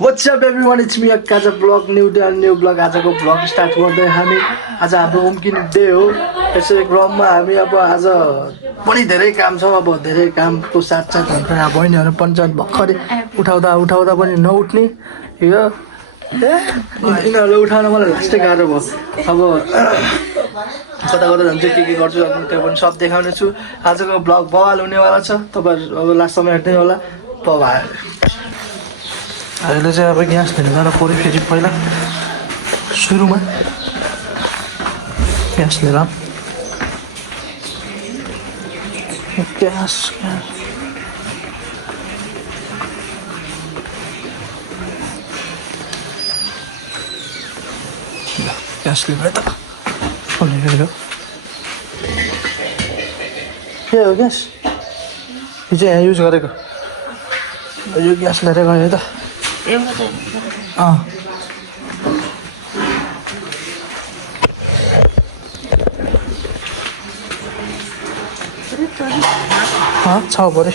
What's up everyone, it's me Akaza vlog, new day and new vlog. आजको vlog start गर्दै हामी आज हाम्रो उम्किने डे हो। यसै क्रममा हामी अब आज पनि धेरै काम छ। अब धेरै कामको साथसाथ हाम्रो यहाँ बहिनीहरु पञ्चायत भर्खरै उठाउँदा पनि नउठ्ने यो यिनीहरुले उठाउन मलाई लास्टै गाह्रो भयो। अब कता जान्छु के गर्छु अब त्यो पनि सब देखाउने छु। आजको भ्लग बवाल हुनेवाला छ। तपाईहरु अब लास्टसम्म हेर्दै होला। बवाल अहिले चाहिँ अब ग्यास लिन जानु पर्यो फेरि पहिला सुरुमा ग्यास लिएर ग्यास लिएर त के हो ग्यास यो चाहिँ यहाँ युज गरेको यो ग्यास लिएर गयो त छ परे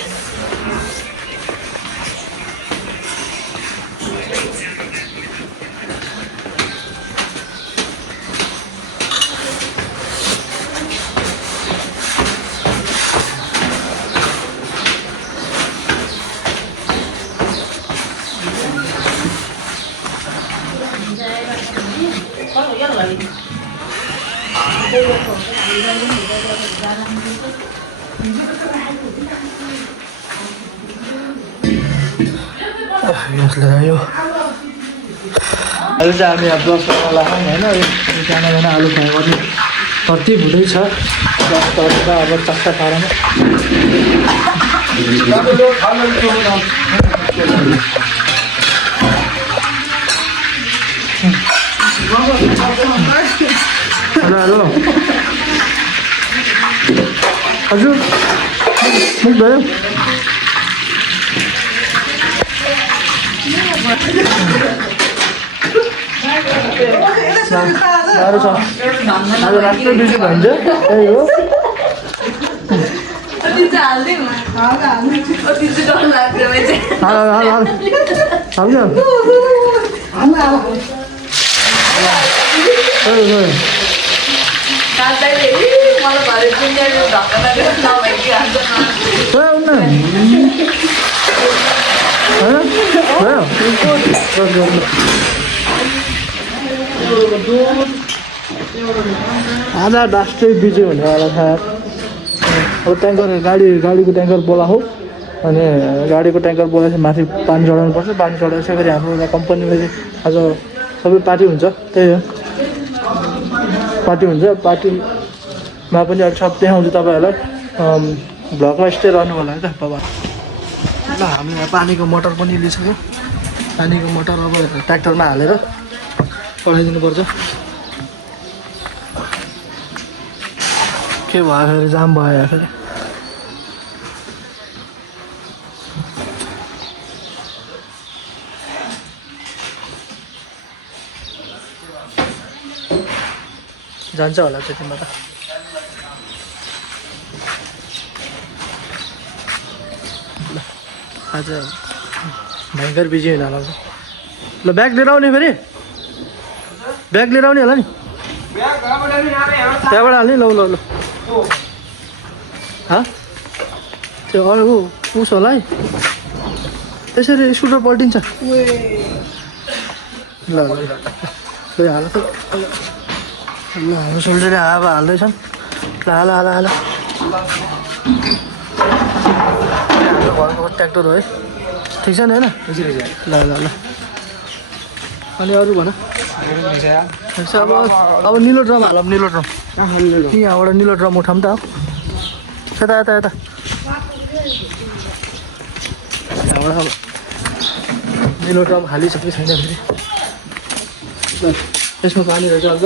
अहिले चाहिँ हामी अब ब्लस बनाउन लाग्यौँ होइन। यो खाना आलु फ्राई गर्ने तरतिब हुँदैछ। ब्लस तरेर अब चक्का पारामा हेलो हजुर मुख भयो गाह्रो छ आज राष्ट्र बिजी भन्छ त्यही हो। आज राष्ट्रै बिजी हुनेवाला छ। अब ट्याङ्कर गाडीको ट्याङ्कर बोला हो अनि गाडीको ट्याङ्कर बोलाएपछि माथि पानी चढाउनु पर्छ। पानी चढाएपछि फेरि हाम्रो यहाँ कम्पनीमा आज सबै पार्टी हुन्छ। त्यही हो पार्टी हुन्छ। पार्टीमा पनि अलिक सब देखाउँछु तपाईँहरूलाई। भ्लगमा स्टे रहनु होला है त बाबा। ल हामीले यहाँ पानीको मोटर पनि लिइसक्यो। पानीको मोटर अब ट्र्याक्टरमा हालेर पठाइदिनु पर्छ। के भयो फेरि जाम भयो फेरि जान्छ होला त्यतिमा त। ल आज भयङ्कर बिजी हुन होला। ल ब्याग लिएर आउने फेरि ब्याग लिएर आउने होला नि त्यहाँबाट हाल्ने। ल ल ल त्यो अरू उस होला है यसरी स्कुटर पल्टिन्छ। ल ल हाल त ल हाम्रो सोल्जरले हावा हाल्दैछन्। ल हाल हाल हाल घरको ट्र्याक्टर हो है ठिक छ नि होइन। ल ल ल अनि अरू भन अब निलो ड्रम हालौँ। निलो ड्रम यहाँबाट निलो ड्रम उठाऊँ त। यता यता यता यहाँबाट अब निलो ड्रम खाली छ कि छैन फेरि। यसमा पानी रहेछ अझ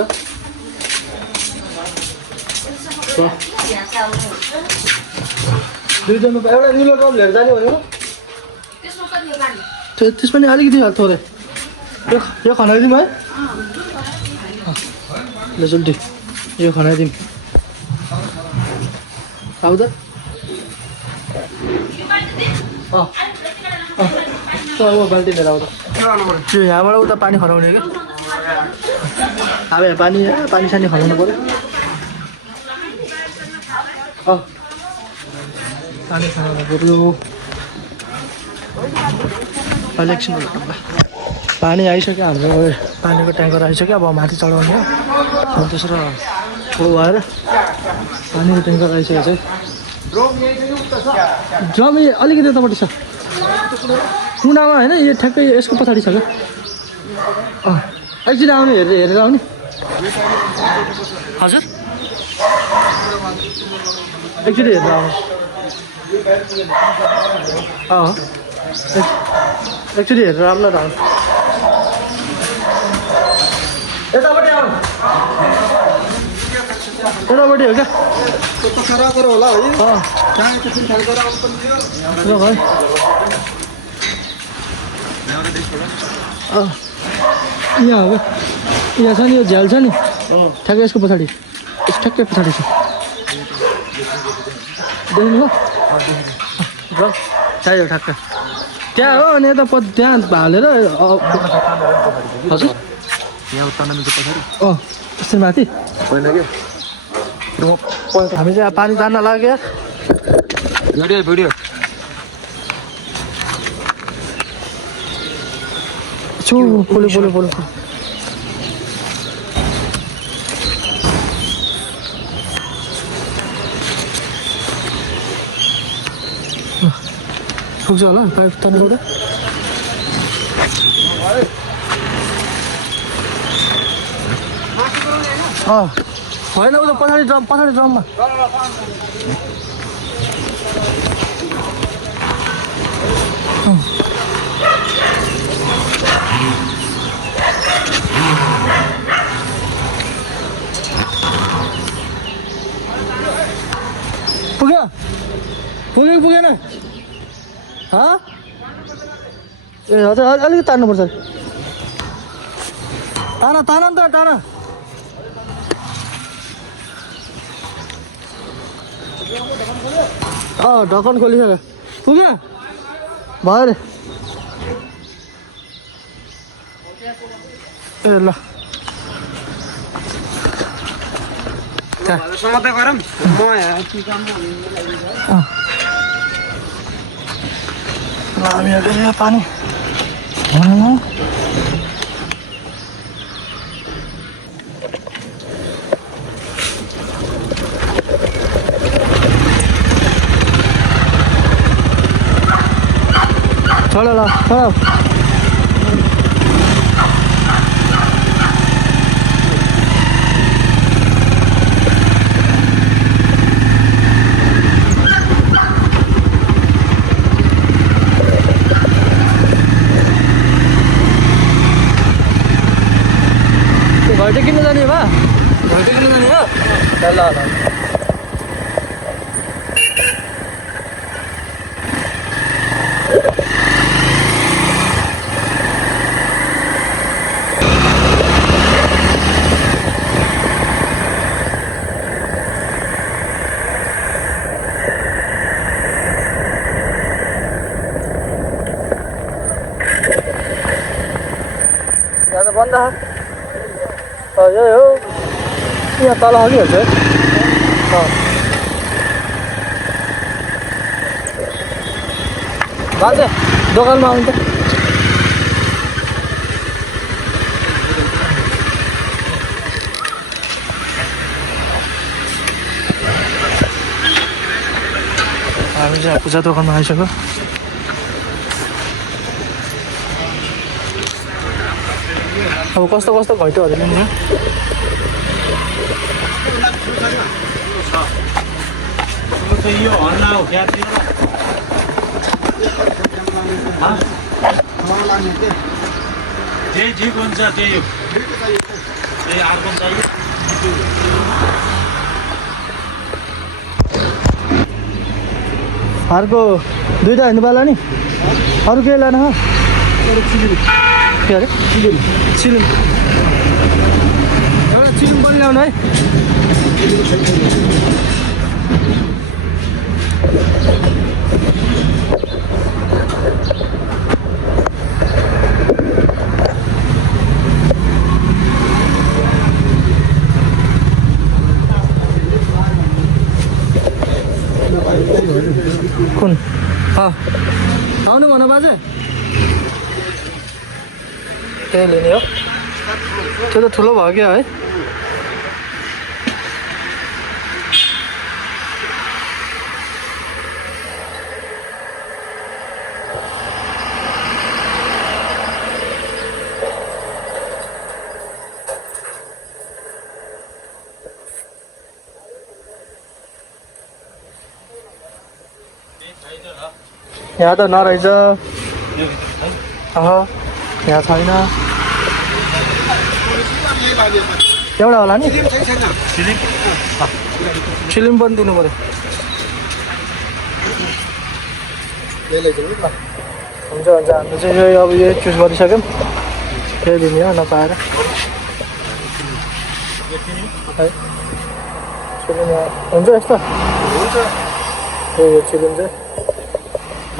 दुईजना एउटा निलो ड्रम लिएर जाने भनेको त्यसमा नि अलिकति थोरै यो खनाइदिउँ है। ल जल्दी यो खनाइदिउँ आऊ त बाल्टी लिएर आउँदा त्यो यहाँबाट उता पानी खनाउने क्या अब यहाँ पानी सानी खनाउनु पऱ्यो पानी खनाउनु पऱ्यो अहिले एकछिन पानी आइसक्यो हाम्रो पानीको ट्याङ्कर आइसक्यो अब माथि चढाउने हो अनि त्यसो भएर पानीको ट्याङ्कर आइसकेको छ जमी अलिकति यतापट्टि छ कुनामा होइन यो ठ्याक्कै यसको पछाडि छ क्या एकचोटि आउने हेरेर आउने हजुर एकचोटि हेरेर आउनु एकचोटि हेरेर आउनु न आउनु यतापट्टि आउनु यतापट्टि हो क्या होला है यहाँ हो क्या यहाँ छ नि यो झ्याल छ नि ठ्याक्कै यसको पछाडि ठ्याक्कै पछाडि छ देख्नुभयो र चाहियो ठ्याक्कै त्यहाँ हो अनि यता त्यहाँ हालेर हजुर त्यसरी माथि हामी चाहिँ पानी तान्न लाग्यो बोल्यो पुग्छ होला पाइप तान्नु होइन उता पछाडि ड्रममा पुगेन ए हजुर अलिकति तान्नुपर्छ तान नि त तान ढक्कन खोलिसक्यो पुग्यो भयो अरे ए ल हामी यहाँ पानी चलो ल घरटे किन्न जाने भा घरटे किन्न जाने हो ल यहाँ बन्द यही हो यहाँ तल हालिहाल्छ मान्छे दोकानमा आउनु त हामी चाहिँ पूजा दोकानमा आइसक्यो अब कस्तो घैटोहरू लिन्छ यो हल्ला हो क्या त्यही ठिक हुन्छ त्यही अर्को चाहियो अर्को दुईवटा हिँड्नु पाला नि अरू केही लाने हो के अरे चिलिम एउटा चिलिम पनि ल्याउनु है आउनु भन बाजे त्यही लिने हो त्यो त ठुलो भयो क्या है यहाँ त नरहेछ यहाँ छैन एउटा होला नि फिल्म पनि दिनु पऱ्यो हुन्छ हुन्छ हामी चाहिँ यही अब यही चुज गरिसक्यौँ यही दिने हो नपाएर है फिल्म हुन्छ यस्तो हुन्छ यो फिल्म चाहिँ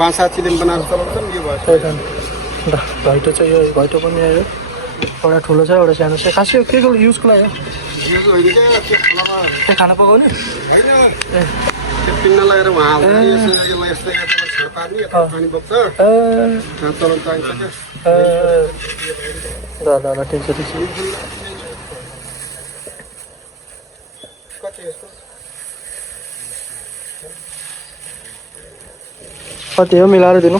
बासा चिलिम बनाएर चलाउँछन् यो भयो त्यही त घैटो चाहिँ यो घैटो पनि आयो एउटा ठुलो छ एउटा सानो छ खासै के को युजको लागि हो यो होइन क्या त्यो खोलामा त्यो खाना पकाउने होइन ए त्यो पिङ्न लगाएर उहाँ हाल्दैन यसलाई यस्तो यता छेड पार्ने यता पानी बग्छ ए त्यहाँ चलाउनु चाहिन्छ क्या ल ठिक छ कति यस्तो कति हो मिलाएर दिनु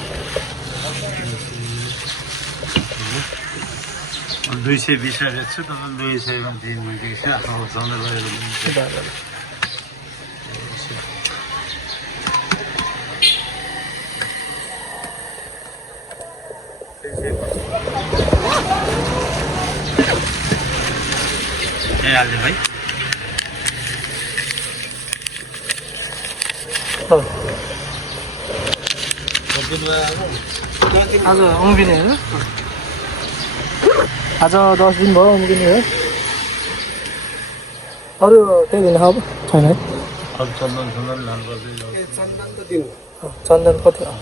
220 रहेछ तपाईँ 200 मा दिनु कि आफू सँगै लगेर ए हाल्दै भाइ आज उम्किने हो आज 10 दिन भयो उम्किने हो अरू केही दिन अब छैन है अब चन्दन लानुपर्छ ए चन्दन त दिनु चन्दन कति हो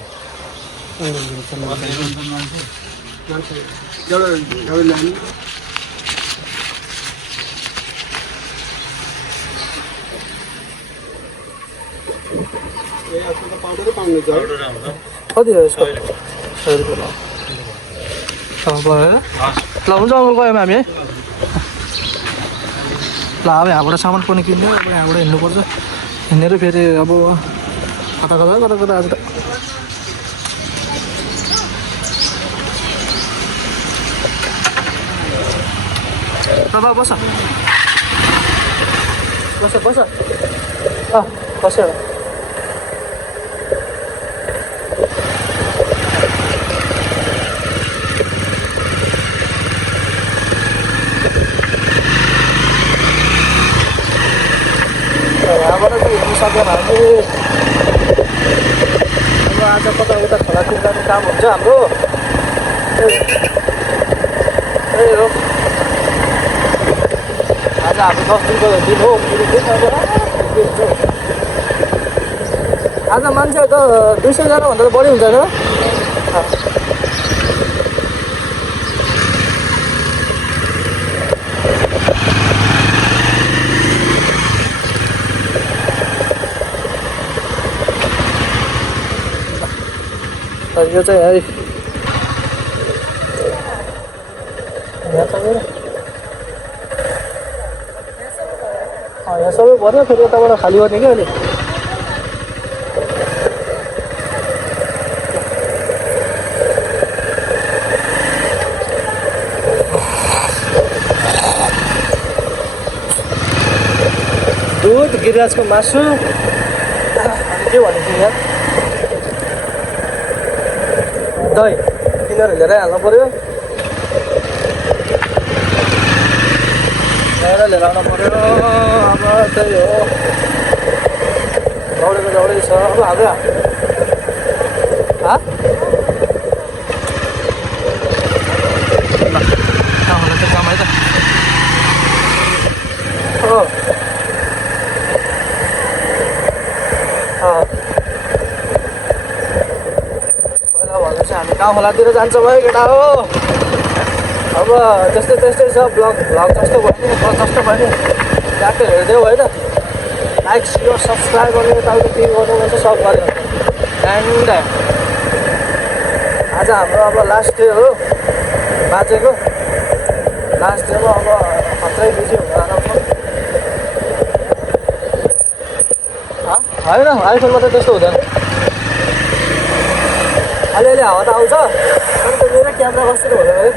मान्छे एउटा लाने ए आफ्नो त पाउडरै पाउनु छ पाउडर आउँछ कति हो यसको 100 रुपियाँ भयो ल हुन्छ अङ्कल गयौँ हामी है ल अब यहाँबाट सामान पनि किन्यो अब यहाँबाट हिँड्नुपर्छ हिँडेर फेरि अब कता आज त तपाईँ बस बस्यो यहाँबाट चाहिँ हिँड्नु सकेन हामी अब आज कता उता खोलातिर जाने काम हुन्छ हाम्रो त्यही हो आज हाम्रो 10 दिनको दिन हो आज मान्छे त 200 जनाभन्दा त बढी हुन्छ होइन यो चाहिँ है यहाँ सबै भर्यो फेरि यताबाट खाली गर्ने क्या अहिले दुध गिरिराजको मासु अनि के भनेको थिएँ यहाँ दही किनेर लिएरै हाल्नु पऱ्यो लिएर आउनु पऱ्यो अब त्यही हो दौडेको छ अब हाम्रो चाहिँ काम है त पहिला भन्दा चाहिँ हामी गाउँ खोलातिर जान्छौँ है केटा हो अब त्यस्तै छ ब्लग जस्तो भयो नि जस्तो भयो नि ट्याक्कै हेरिदेऊ होइन लाइक सेयर सब्सक्राइब गरेर यताउति के गर्नु भन्छ सब गरेर ड्याङ आज हाम्रो अब लास्ट डे हो बाजेको लास्ट डेमा अब खत्रै बिजी हुन आराम होइन आइफोनमा त त्यस्तो हुँदैन अलिअलि हावा त आउँछ तर त्यो मेरो क्यामेरा कस्तो हुँदैन है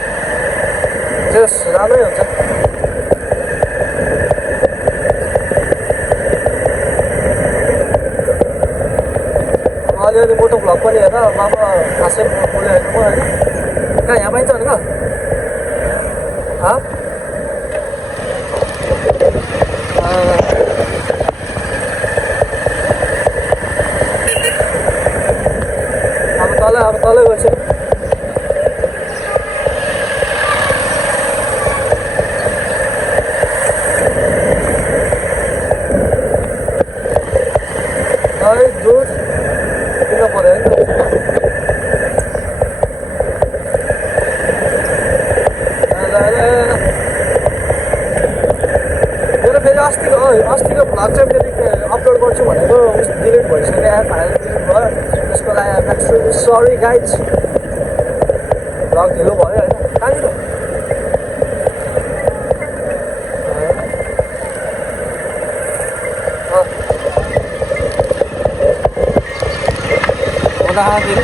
जस राम्रै हुन्छ अलिअलि मोटो भ्लग पनि हेर बाबा खासै बोलेको म होइन कहाँ यहाँ पाइन्छ भने कहाँ अब तलै गएछ दुध किन पऱ्यो है मेरो फेरि अस्तिको भ्लग चाहिँ फेरि अपलोड गर्छु भनेको डिलिट भइसक्यो फाइल डिलिट भयो त्यसको लागि एक्चुअली सरी गाइज भ्लग ढिलो भयो होइन कहाँनिर फेरि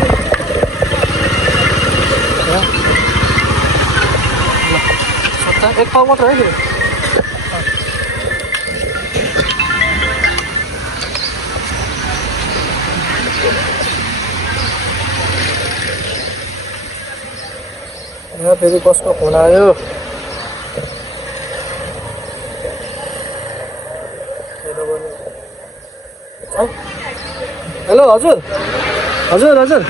एक पाउ मात्र है फेरि यहाँ फेरि कसको फोन आयो हेलो हजुर हजुर हजुर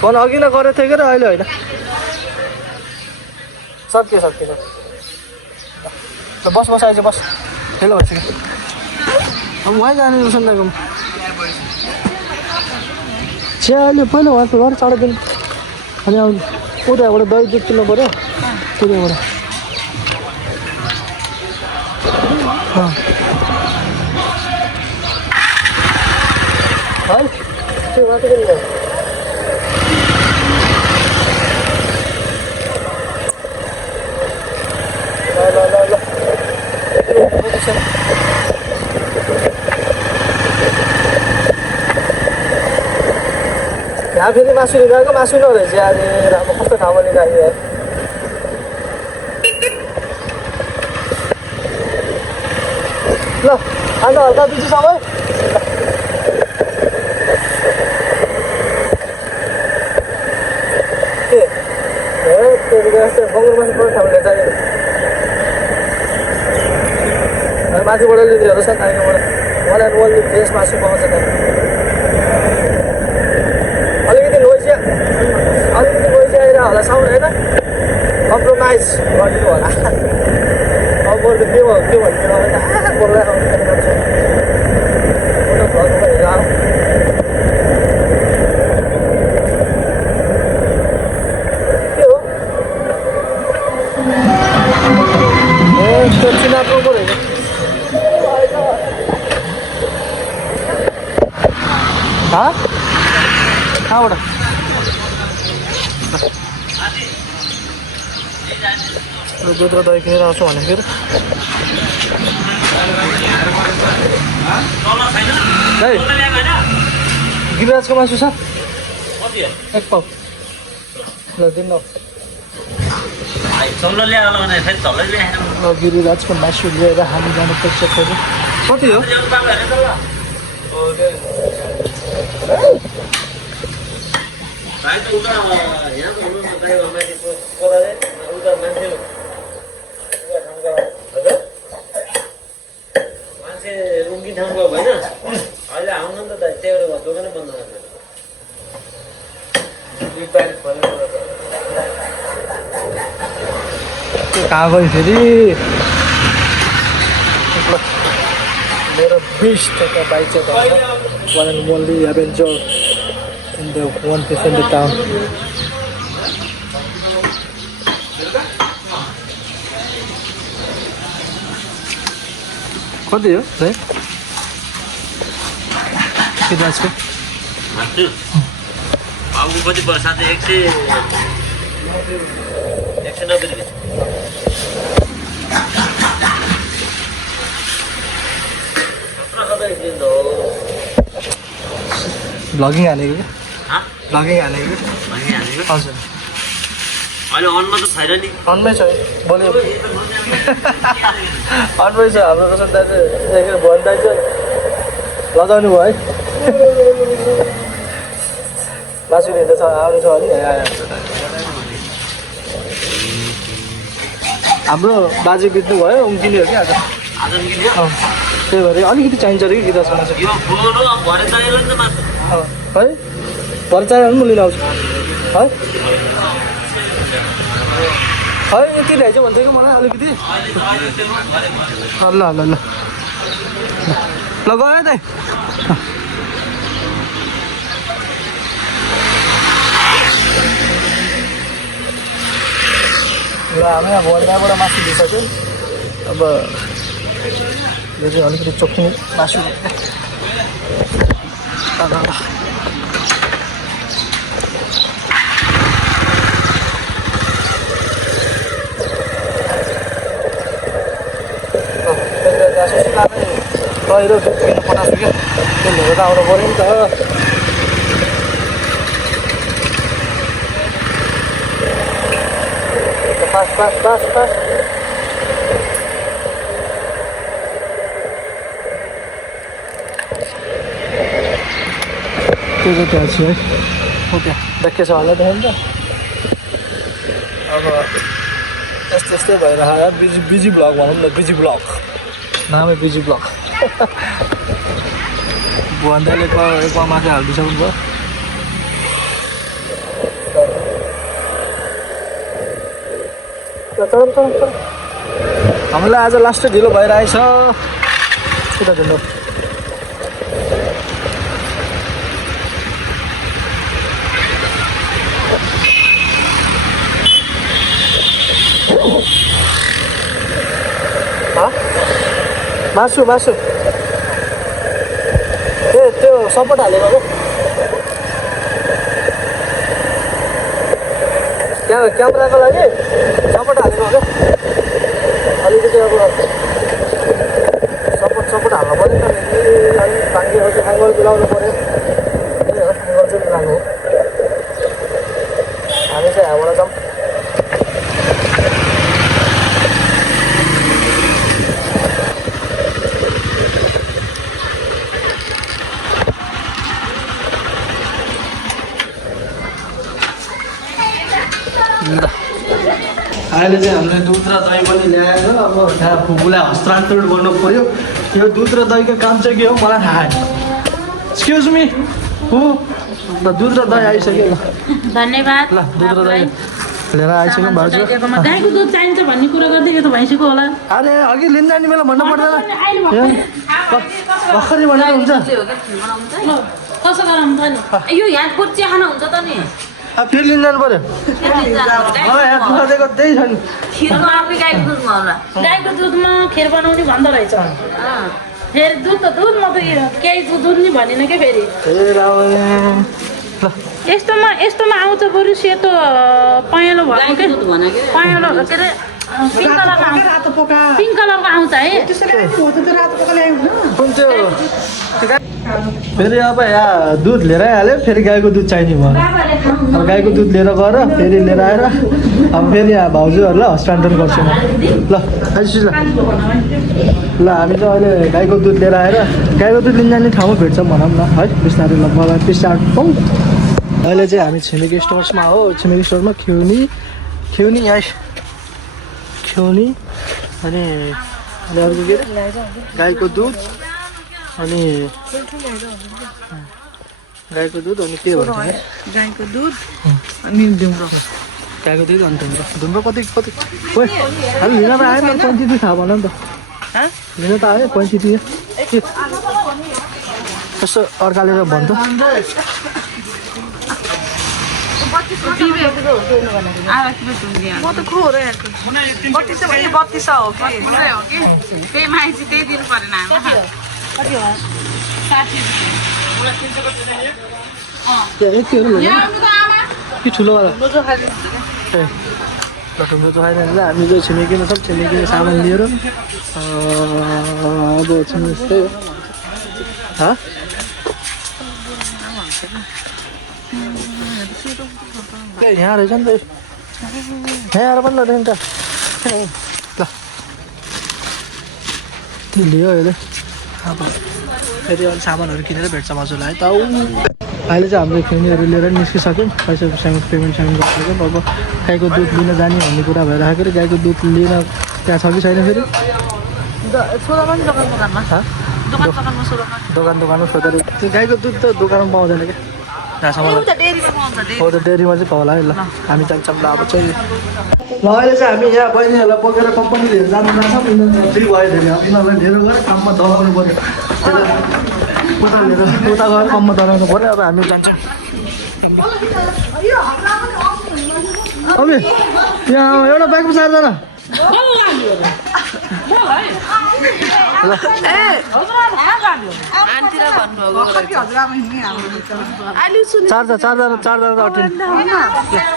फोन अघि नै गरेको थिएँ कि र अहिले होइन सक्यो सक्यो ल बस बस आइज बस हेलो भन्छु कि अब वहीँ जाने सुन्दाको चिया अहिले पहिला उहाँको घर चढाइदिनु अनि अब उताबाट दही दुध किन्नु पऱ्यो उताबाट है त्यो माथि किन्नु यहाँ फेरि मासु लिँदाको मासु नरहेछ अरे राम्रो कस्तो ठाउँमा लिँदाखेरि ल आज हल्का बिजी समय के त्यो बङ्गुर मासु पर्ने ठाउँले चाहियो माथिबाट लिँदै हेर्नुहोस् न ताइकोबाट मलाई ओन्ली फ्रेस मासु पाउँछ त्यहाँ अलिकति नोइजी आएर होला साउन्ड होइन कम्प्रोमाइज गरिदिनु होला अब बोल्नु के भन्नु बोल्दै के हो ए त्यो चिनाको पो रहेछ कहाँबाट दुध र दही किनेर आउँछु भने फेरि गिरिराजको मासु छ एक पाउ ल दिनु गिरिराजको मासु लिएर हामी जानुपर्छ फेरि कति हो मान्छे रुङ्गी ठाउँको होइन अहिले आउनु नि त त्यही भएर दोकानै बन्द कहाँ गयो फेरि मेरो बिस टका बाइक चाहिँ one and only Avenger in the one piece in the town. कति हो है के दाजको पाउ भाउको कति पर्छ साथै 190 रुपियाँ भ्लगिङ हालेको कि हाँ भ्लगिङ हालेको कि भन्ने हालेको हजुर अहिले अनमा त छैन नि अनमै छ बोले अनमै छ हाम्रो रोशन दाजु देखेर भन दाजु लजाउनु भयो है मासु लिँदै छ आउनु छ भने आयो हाम्रो बाजे बित्नु भयो उम्किने हो कि आज आज निक्ल्यो त्यही भएर अलिकति चाहिन्छ अरे कि गिदासम्म चाहिँ यो फोन हो अब भरे चाहिएन नि त मासु है भरे चाहियो भने म लिन आउँछु है है यति ल्याइछ भन्छ कि मलाई अलिकति ल ल ल ल गयो त ल हामी अब वरियाबाट मासु दिइसक्यो अब यो चाहिँ अलिकति चोखिने मासु पहिरो किन पठाएको क्या त्यो लिएर आउनु पऱ्यो नि त फास्ट फास्ट फास्ट फास्ट त्यो चाहिँ त्यहाँ छु है हो त्यहाँ देखेछ होला देख्नु त अब यस्तै यस्तै भइरहेको बिजी ब्लग भनौँ न बिजी ब्लग नामै बिजी ब्लग भन्दाले एक पाउ मासु हालिदिइसक्नु भयो हामीलाई आज लास्ट ढिलो भइरहेछ उता झुन्डो मासु मासु ए त्यो सपोर्ट हालेको हो क्यामेराको लागि सपोर्ट हालेको हो क्या अलिकति अब सपोर्ट हाल्नु पऱ्यो नि त अलिक भाङ्गेको चाहिँ एङ्गल मिलाउनु पऱ्यो त्यही हो एङ्गल चाहिँ मिलाएको हो हामी चाहिँ यहाँबाट जाउँ अहिले चाहिँ हामीले दुध र दही पनि ल्याएर अब यहाँ फुपूलाई हस्तान्तरण गर्नु पऱ्यो यो दुध र दहीको काम चाहिँ के हो मलाई थाहा छैन एक्सक्युज मी हो ल दुध र दही आइसक्यो ल धन्यवाद ल दुध र दही लिएर आइसक्यो भाउजू गाईको दुध चाहिन्छ भन्ने कुरा गरिदिएको त भइसक्यो होला अरे अघि लिन जाने बेला भन्नु पर्दैन भर्खरै भनेको हुन्छ कसो गराउनु त नि यो यहाँ कुर्ची खाना हुन्छ त नि अब फेरि लिन जानु पऱ्यो यहाँ दुःख दिएको त्यही छ नि गाईको दुधमा खिर बनाउने भन्दो रहेछ फेरि दुध त दुध म त केही दुध नि भनिनँ क्या फेरि यस्तोमा आउँछ बरु सेतो पहेँलो भएको के पहेँलो के अरे पिङ्क कलरको आउँछ है कुन त्यो फेरि अब यहाँ दुध लिएर आइहाल्यो फेरि गाईको दुध चाहिने भयो अब गाईको दुध लिएर गएर फेरि लिएर आएर अब फेरि यहाँ भाउजूहरूलाई हस्तान्तरण गर्छु म ल आइसु ल हामी चाहिँ अहिले गाईको दुध लिएर आएर गाईको दुध लिन जाने ठाउँमा भेट्छौँ भनौँ न है बिस्तारै लगभग स्टार्ट पाउँ अहिले चाहिँ हामी छिमेकी स्टोर्समा हो छिमेकी स्टोरमा खिउनी यहाँ खिउनी अनि अर्को के अरे गाईको दुध अनि गाईको दुध अनि के भन्छ गाईको दुध अनि ढुङ्ग्रो गाईको दुध अनि ढुङ्ग्रो कति खोइ हामी लिन त आयो तर क्वान्टिटी थाहा भन नि त लिन त आयो क्वान्टिटी यसो अर्काले त भन्छ म त खो र 32 भने 32 हो कि पुरै हो कि त्यही माइजी त्यही दिनु परेन हामी कति हो 60 रुपैयाँ के हो यहाँ आउनु त कि ठुलोवाला बोजो खाली ए ल ठुलो चाहिँ खाएन ल हामी चाहिँ छिमेकीमा सब छिमेकीमा सामान लिएर अब छिमेकी त्यही हो यहाँ रहेछ नि त यहाँ आएर पनि लड्यो नि त ल त्यो लियो अहिले अब फेरि अलिक सामानहरू किनेर भेट्छ मजालाई त अहिले चाहिँ हाम्रो खेल्नेहरू लिएर निस्किसक्यौँ पैसा पेमेन्ट गरिसक्यौँ अब गाईको दुध लिन जाने भन्ने कुरा भइरहेको अरे गाईको दुध लिन त्यहाँ छ कि छैन फेरि दोकानमा सोधेर त्यो गाईको दुध त दोकानमा पाउँदैन क्या जहाँसम्म हो त डेरीमा चाहिँ पाउला है ल हामी जान्छौँ ल अब चाहिँ ल अहिले चाहिँ हामी यहाँ बहिनीहरूलाई बोकेर कम्पनी लिएर जानु जान्छौँ यिनीहरू फ्री भयो धेरै अब यिनीहरूलाई लिएर गएर काममा दबाउनु पऱ्यो उता गएर काममा दबाउनु पऱ्यो अब हामी जान्छौँ अब यहाँ एउटा बाइकमा चारजना चारजना त अटिन्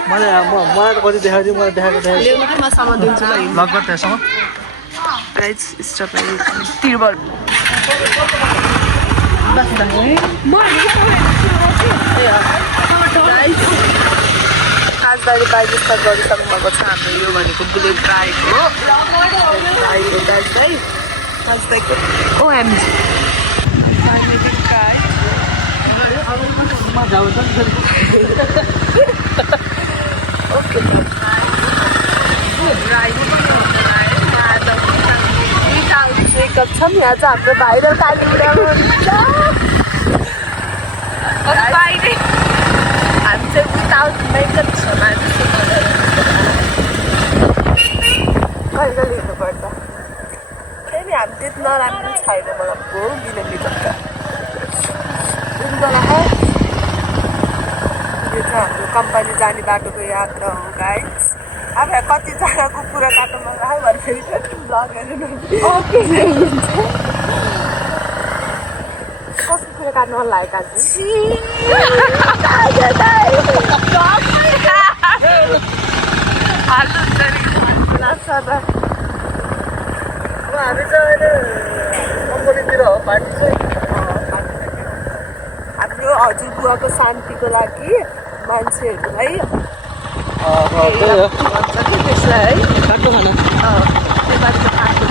मलाई त कति देखाइदियो मलाई देखाएको लगभग त्यहाँसम्म खासबारी बाइक स्टार्ट गरिसक्नु भएको छ हाम्रो यो भनेको बुलेट बाइक हो खासबाईको ओएमजी मेकअप छ नि आज हाम्रो भाइरल काली उडाउनु हामी चाहिँ विदाउट मेकअप छ कहिले लिनुपर्छ फेरि हामी त्यति नराम्रो छैन मलाई हो बिना मेकअप त यो चाहिँ हाम्रो कम्पनी जाने बाटोको यात्रा हो गाइस अब कति जग्गाको कुरा काट्नु मन लाग्यो भने फेरि ब्लगहरू कस्तो कुरा काट्नु मन लाग्यो हामी चाहिँ अहिले कम्पनीतिर हो पार्टी चाहिँ हाम्रो हजुरबुवाको शान्तिको लागि मान्छेहरूलाई त्यसलाई है काट्नु खाना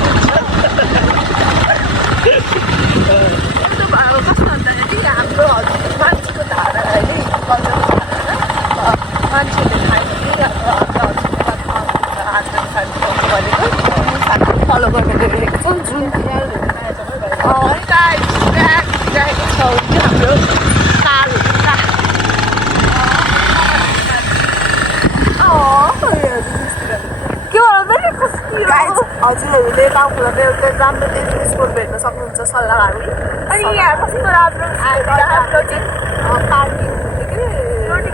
कस्तो भन्दाखेरि हाम्रो हजुर मान्छेको धारा है मान्छेले खाइदिने फलो गर्न गइरहेको छौँ जुन हाम्रो हजुरहरूले गाउँकोलाई एउटा राम्रो पिकनिक स्पोट भेट्न सक्नुहुन्छ सल्लाहहरू अनि यहाँ कस्तो राम्रो हाम्रो चाहिँ पार्किङ के अरे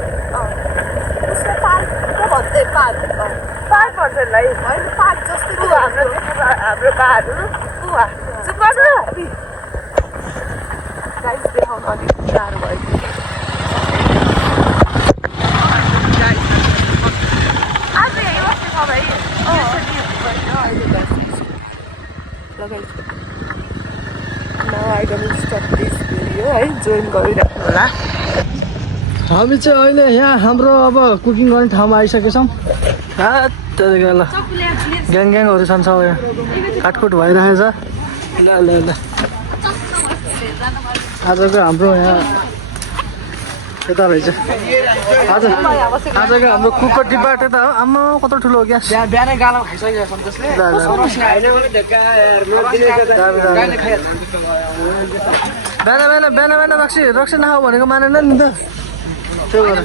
उसको पार्क भन्दै पार्क भन्छ है होइन पार्क जस्तै हाम्रो बाहरू चुप गर्नु गाइस देखाउन अलिक गाह्रो भयो आज यही बस्ने छ भाइ है जोइन गरिराख्नु होला हामी चाहिँ अहिले यहाँ हाम्रो अब कुकिङ गर्ने ठाउँमा आइसकेका छौँ त्यतिखेर ल ग्याङहरू छन् सब यहाँ काटकुट भइरहेछ ल ल ल आजको हाम्रो यहाँ यता रहेछ आजको हाम्रो कुकको डिब्बा त्यता हो आम्मा कत्रो ठुलो हो क्या बिहानै गालामा खाइसकेको छ त्यसले बिहान रक्सी नखाऊ भनेको मानेन नि त त्यो भएर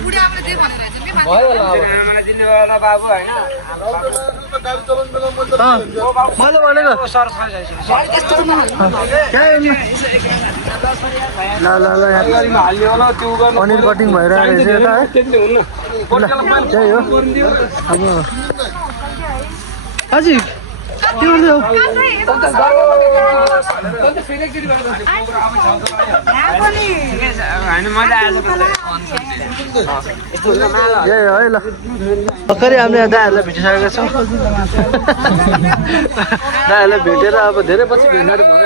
मैले भनेको ल पनिर कटिङ भइरहेको रहेछ यता है त्यही हो अब हजुर के गर्दै हो ए है ल भर्खरै हामीले दाइहरूलाई भेटिसकेका छौँ दाइहरूलाई भेटेर अब धेरै पछि भेट्नाहरू भयो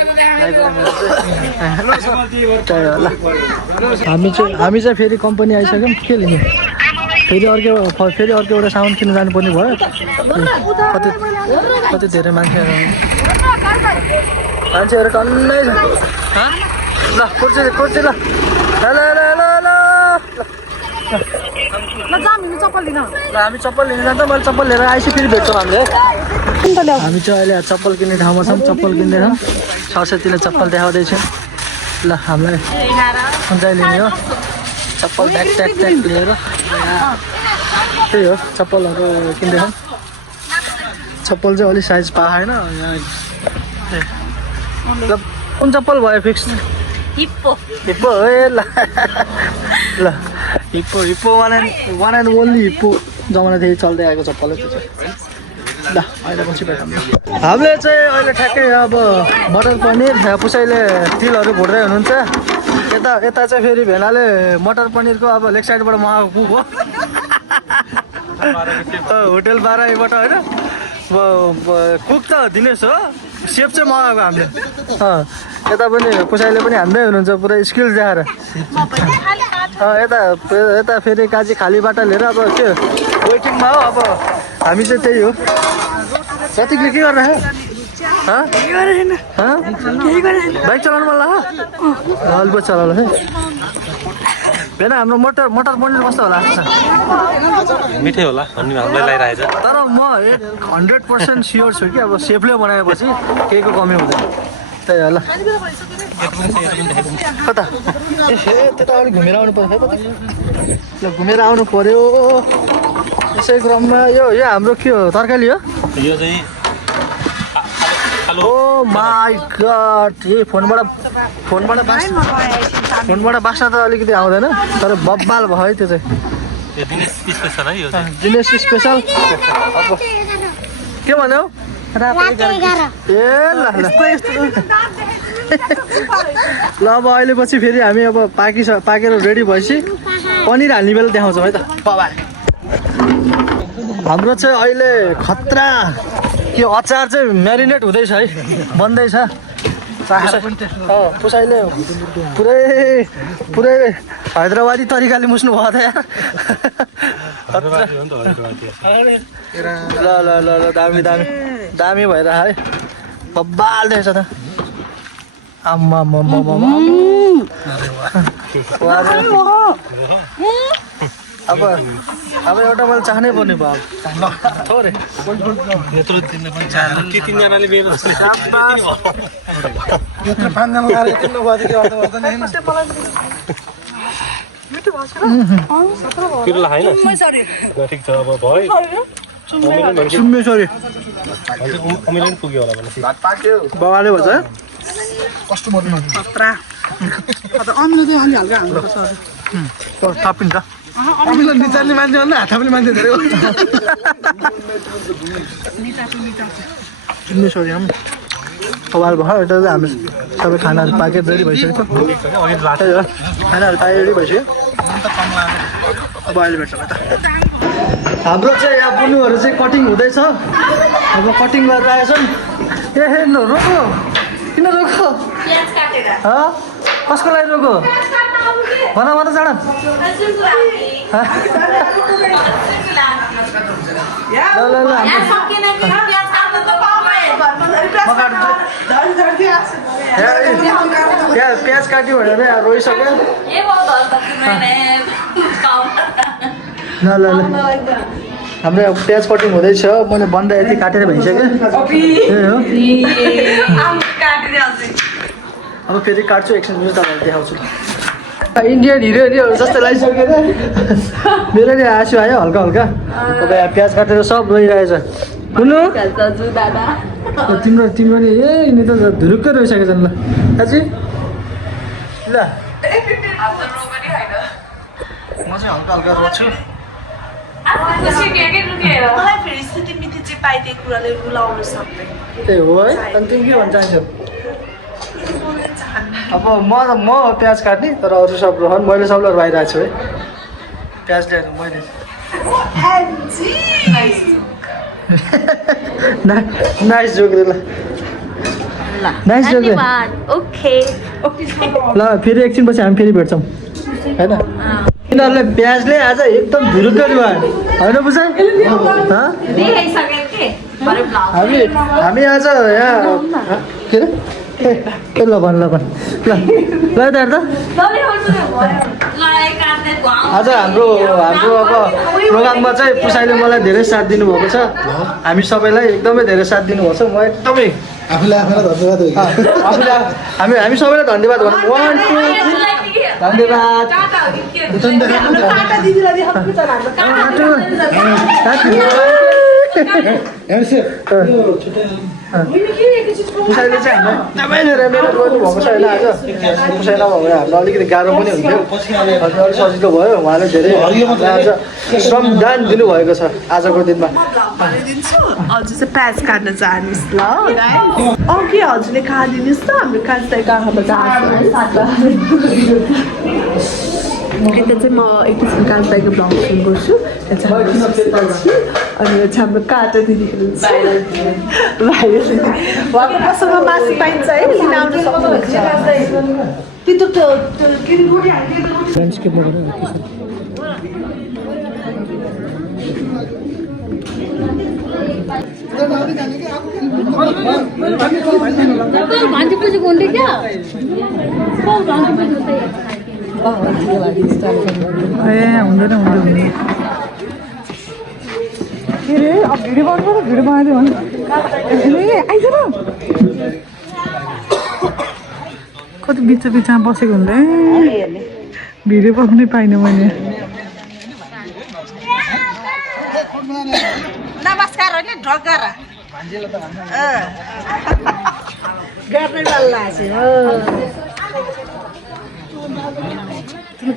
हामी चाहिँ फेरि कम्पनी आइसक्यौँ के लिने फेरि अर्को एउटा साउन्ड किन्न जानुपर्ने भयो कति धेरै मान्छेहरू टन्नै छ ल कुर्सी ल हामी चप्पल लिन जान्छ मैले चप्पल लिएर आइसि फेरि भेट्छौँ हामीले हामी चाहिँ अहिले चप्पल किन्ने ठाउँमा छौँ चप्पल किन्दैछौँ सरस्वतीले चप्पल देखाउँदैछौँ ल हामीलाई कुन चाहिँ लिने हो चप्पल ब्याग ट्याग लिएर त्यही हो चप्पलहरू किन्दैछौँ चप्पल चाहिँ अलिक साइज पाएन ल कुन चप्पल भयो फिक्स हिप्पो ए ल ल hippo one and only hippo जमानादेखि चल्दै आएको चप्पल हो त्यो चाहिँ ल अहिले पछि भेटौँ हामीले चाहिँ अहिले ठ्याक्कै अब मटर पनिर पुसाइले तिलहरू भुट्दै हुनुहुन्छ यता चाहिँ फेरि भेनाले मटर पनिरको अब लेग साइडबाट मगाएको कुक हो होटेल बाराईबाट होइन कुक त दिनेश हो सेफ चाहिँ मगाएको हामीले यता पनि पुसाइले पनि हान्दै हुनुहुन्छ पुरै स्किल देखाएर यता फेरि काजी खालीबाट लिएर अब त्यो वेटिङमा हो अब हामी चाहिँ त्यही हो प्रतीकले के गरिरहेको बाइक चलाउनु मन लाग्यो अलिक चलाउनु है होइन हाम्रो मटर पनिर कस्तो होला मिठै होला भन्ने हामीलाई लागिरहेछ तर म 100% स्योर छु कि अब सेफले बनाएपछि केहीको कमी हुँदैन त्यही होला कता त्यता अलिक घुमेर आउनु पर्छ है ल घुमेर आउनु पर्यो यसै क्रममा यो हाम्रो के हो तरकारी हो यो चाहिँ ओ माई गड ए फोनबाट बास्न त अलिकति आउँदैन तर बब्बाल भयो है त्यो चाहिँ स्पेसल है यो दिनेश स्पेसल अब के भन्यौ ए ल अब अहिले पछि फेरि हामी अब पाकेर रेडी भएपछि पनिर हाल्ने बेला देखाउँछौँ है त बाबा हाम्रो चाहिँ अहिले खतरा के अचार चाहिँ म्यारिनेट हुँदैछ है बन्दैछ पुसाइले पुरै हैदराबादी तरिकाले मुस्नु भयो त यार ल दामी भएर है बब्बाल रहेछ त आम्मा अब एउटा मैले चाहनै पर्ने भयो थोरै यत्रो दिनले पनि चाहनु के तीनजनाले मेरो यत्रो पाँचजना लगाएर किन्नु भयो त्यो अर्थ गर्दैन किलो हैन ठिक छ अब भयो सुम्मे सरी अमिलन पुग्यो होला भने भात पाक्यो बाबाले भन्छ कस्तो मर्नु खतरा अमिलो चाहिँ अलि हल्का हाल्नुपर्छ थपिन्छ अमिलो निचाल्ने मान्छे भन्दा हात थाप्ने मान्छे धेरै हो सुम्मे सरी बबाल भयो एउटा चाहिँ हामी सबै खानाहरू पाकेर रेडी भइसक्यो खानाहरू पाकेर रेडी भइसक्यो अब अहिले भेट्छौँ त हाम्रो चाहिँ यहाँ बुनुहरू चाहिँ कटिङ हुँदैछ अब कटिङ गरेर आएछन् ए रोको किन रोको कसको लागि रोको भन चाँडा प्याज काट्यो भनेर रोइसक्यो ल हाम्रो प्याज कटिङ हुँदैछ मैले बन्दा यति काटेर भइसक्यो अब फेरि काट्छु एकछिन पनि तपाईँलाई देखाउँछु इन्डियन हिरोइनहरू जस्तो लागिसक्यो मेरो नि आँसु आयो हल्का अब यहाँ प्याज काटेर सब रोइरहेछ कुनु तिम्रो नि ए यिनी त धुरुक्कै रोइसकेको छन् ल दाजु ल म चाहिँ हल्का रोज्छु पाए त्यही कुराले रुलाउन सक्दैन त्यही हो है अनि तिमी के भन्न चाहन्छौ अब म प्याज काट्ने तर अरू सब रहन मैले सबलाई रुवाइरहेको छु है प्याज ल्याएर मैले नाइस जोक ल नाइस जोक ओके ल फेरि एकछिनपछि हामी फेरि भेट्छौँ होइन यिनीहरूले प्याजले आज एकदम धुरुक्क रुवायो होइन बुझ हामी आज यहाँ के अरे ए ल भन ल यता आज हाम्रो अब प्रोग्राममा चाहिँ पुसाइले मलाई धेरै साथ दिनुभएको छ हामी सबैलाई एकदमै धेरै साथ दिनुभएको छ म एकदमै आफूलाई धन्यवाद हामी सबैलाई धन्यवाद भनौँ 1 2 पुसाइले चाहिँ हामीलाई एकदमै धेरै मिहिनेत गर्नुभएको छ होइन आज पुसाइ नभयो भने हामीलाई अलिकति गाह्रो पनि हुन्थ्यो अलिक सजिलो भयो उहाँले धेरै आज श्रमदान दिनुभएको छ आजको दिनमा भनिदिन्छु हजुर चाहिँ प्याज काट्न जानुहोस् ल अघि हजुरले खादिनुहोस् त हाम्रो कास्ता गाउँमा यता चाहिँ म एकैछिन कास्ताको ब्लग सुरु गर्छु अनि यो चाहिँ हाम्रो काटा दिदी उहाँको पसलमा मासु पाइन्छ है लिन आउन सक्नुहुन्छ भान्जी पुजेको हुन्थ्यो क्या हुँदैन के अरे अब भिडियो बनाउनु भिडियो बनाइदियो भने आइज न कति बिचमा बसेको हुँदै भिडियो बनाउनै पाइनँ मैले नमस्कार हो नि ढोका गर्ने बल्ला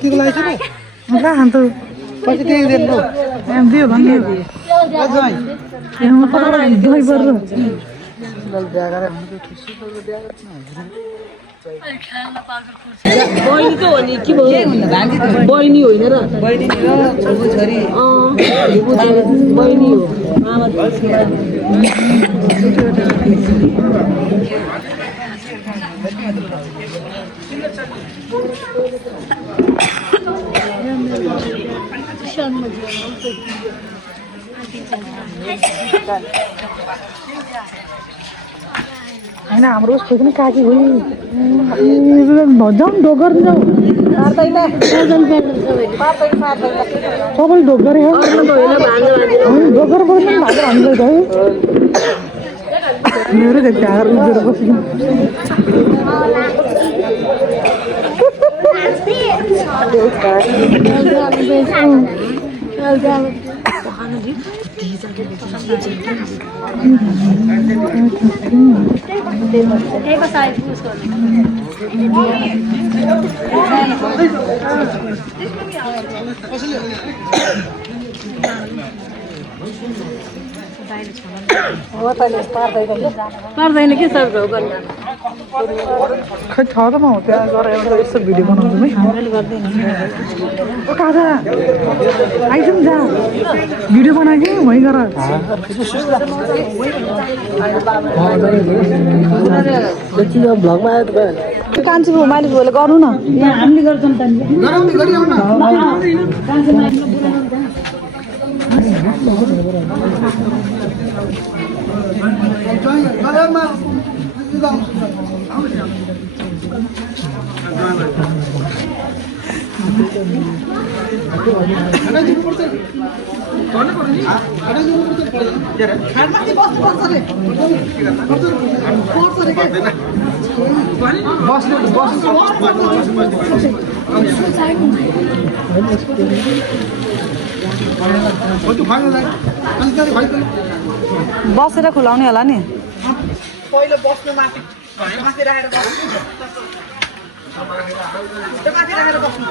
के लागि कहाँ खान्छ पछि त्यही दिनु दियो भने दही पर्छ बहिनी त हो नि के भयो बहिनी होइन र बहिनी छोरी बहिनी हो होइन हाम्रो उसको पनि काकी हो जाउँ डोगर जाउँ सबैले डोगरे हो डोगर पनि भाँडा हामीलाई है मेरो त्यहाँ उजेर बस्नु पर्दैन के सर खै छ त म त्यहाँ गएर एउटा यस्तो भिडियो बनाउँछु है काजा आइसम जा भिडियो बनाएको वहीँ गर भ्लगमा आयो तपाईँ कान्छीको मालिक भएर गर्नु न हामीले गर्छौँ त बसेर खुलाउने होला नि पहिलो बस्नु माथि राखेर बस्नु माथि राखेर बस्नु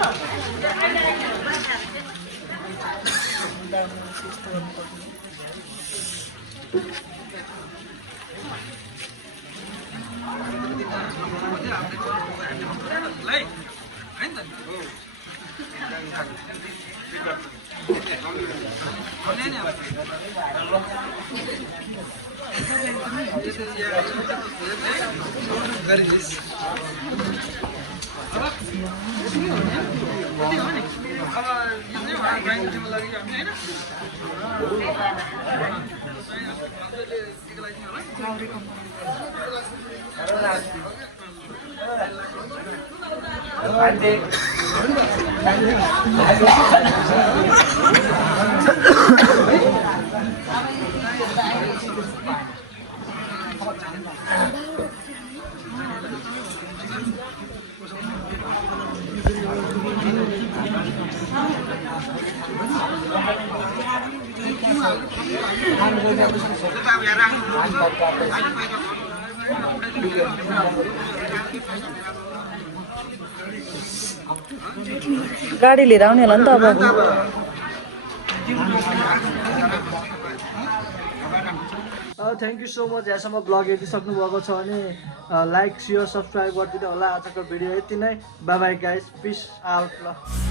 गाडी लिएर आउने होला नि त अब थ्याङ्क यू सो मच यहाँसम्म ब्लग हेरिसक्नु भएको छ भने लाइक सेयर सब्सक्राइब गरिदिनु होला आजको भिडियो यति नै bye bye guys peace out ल